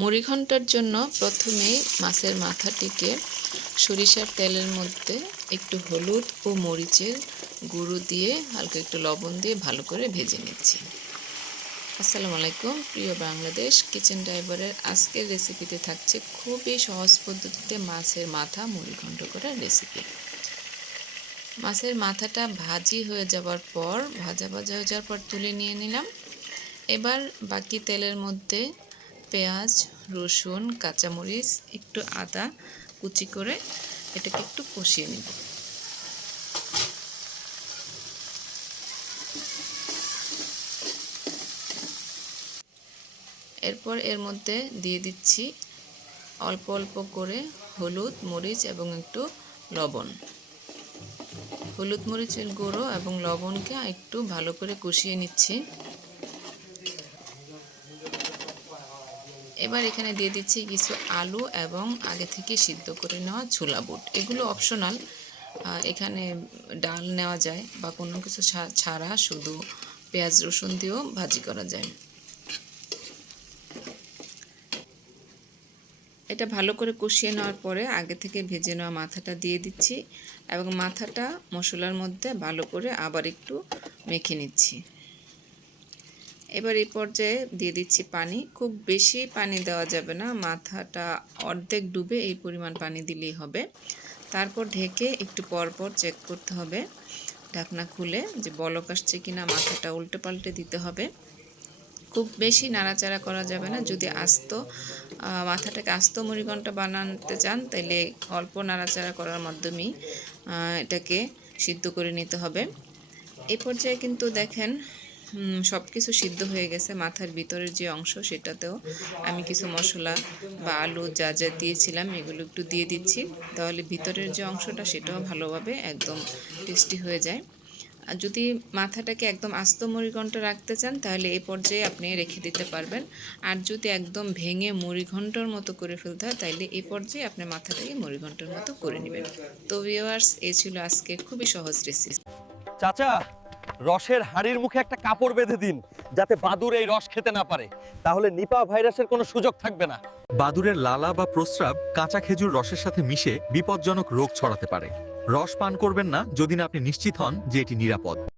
মুড়ি ঘণ্টার জন্য প্রথমে মাছের মাথাটিকে সরিষার তেলের মধ্যে একটু হলুদ ও মরিচের গুঁড়ো দিয়ে হালকা একটু লবণ দিয়ে ভালো করে ভেজে নিচ্ছি। আসসালামু আলাইকুম, প্রিয় বাংলাদেশ, কিচেন ড্রাইভারের আজকের রেসিপিতে থাকছে খুবই সহজ পদ্ধতিতে মাছের মাথা মুড়ি ঘন্ট করার রেসিপি। মাছের মাথাটা ভাজি হয়ে যাওয়ার পর, ভাজা ভাজা হয়ে যাওয়ার পর তুলে নিয়ে নিলাম। এবার বাকি তেলের মধ্যে পেঁয়াজ, রসুন, কাঁচামরিচ, একটু আদা কুচি করে এটাকে একটু কষিয়ে নিব। এরপর এর মধ্যে দিয়ে দিচ্ছি অল্প অল্প করে হলুদ, মরিচ এবং একটু লবণ। হলুদ, মরিচের গুঁড়ো এবং লবণকে একটু ভালো করে কষিয়ে নিচ্ছি। এবার এখানে দিয়ে দিচ্ছি কিছু আলু এবং আগে থেকে সিদ্ধ করে নেওয়া ছোলা বুট। এগুলো অপশনাল এখানে ডাল নেওয়া যায় বা কোনো কিছু ছাড়া শুধু পেঁয়াজ রসুন দিয়েও ভাজি করা যায়। এটা ভালো করে কষিয়ে নেওয়ার পরে আগে থেকে ভেজে নেওয়া মাথাটা দিয়ে দিচ্ছি এবং মাথাটা মশলার মধ্যে ভালো করে আবার একটু মেখে নিচ্ছি। এবার এই পর্যায়ে দিয়ে দিচ্ছি পানি। খুব বেশি পানি দেওয়া যাবে না, মাথাটা অর্ধেক ডুবে এই পরিমাণ পানি দিলেই হবে। তারপর ঢেকে একটু পরপর চেক করতে হবে, ঢাকনা খুলে যে বলক আসছে কিনা, মাথাটা উল্টে পাল্টে দিতে হবে। খুব বেশি নাড়াচাড়া করা যাবে না, যদি আস্ত মাথাটাকে আস্ত মুড়িঘণ্টা বানাতে চান তাহলে অল্প নাড়াচাড়া করার মাধ্যমেই এটাকে সিদ্ধ করে নিতে হবে। এই পর্যায়ে কিন্তু দেখেন সব কিছু সিদ্ধ হয়ে গেছে মাথার ভিতরের যে অংশ, সেটাতেও আমি কিছু মশলা বা আলু যা যা দিয়েছিলাম, এগুলো একটু দিয়ে দিচ্ছি। তাহলে ভিতরের যে অংশটা, সেটাও ভালোভাবে একদম টেস্টি হয়ে যায়। আর যদি মাথাটাকে একদম আস্ত মুড়িঘণ্ট রাখতে চান, তাহলে এই পর্যায়ে আপনি রেখে দিতে পারবেন। আর যদি একদম ভেঙে মুড়িঘণ্টর মতো করে ফেলতে হয়, তাহলে এই পর্যায়ে আপনি মাথাটাকে মুড়িঘণ্টর মতো করে নেবেন। তো ভিওয়ার্স এই ছিল আজকে খুবই সহজ রেসিপি চাচা রসের হাড়ির মুখে একটা কাপড় বেঁধে দিন, যাতে বাদুর এই রস খেতে না পারে। তাহলে নিপা ভাইরাসের কোনো সুযোগ থাকবে না। বাদুরের লালা বা প্রস্রাব কাঁচা খেজুর রসের সাথে মিশে বিপজ্জনক রোগ ছড়াতে পারে। রস পান করবেন না, যদি না আপনি নিশ্চিত হন যে এটি নিরাপদ।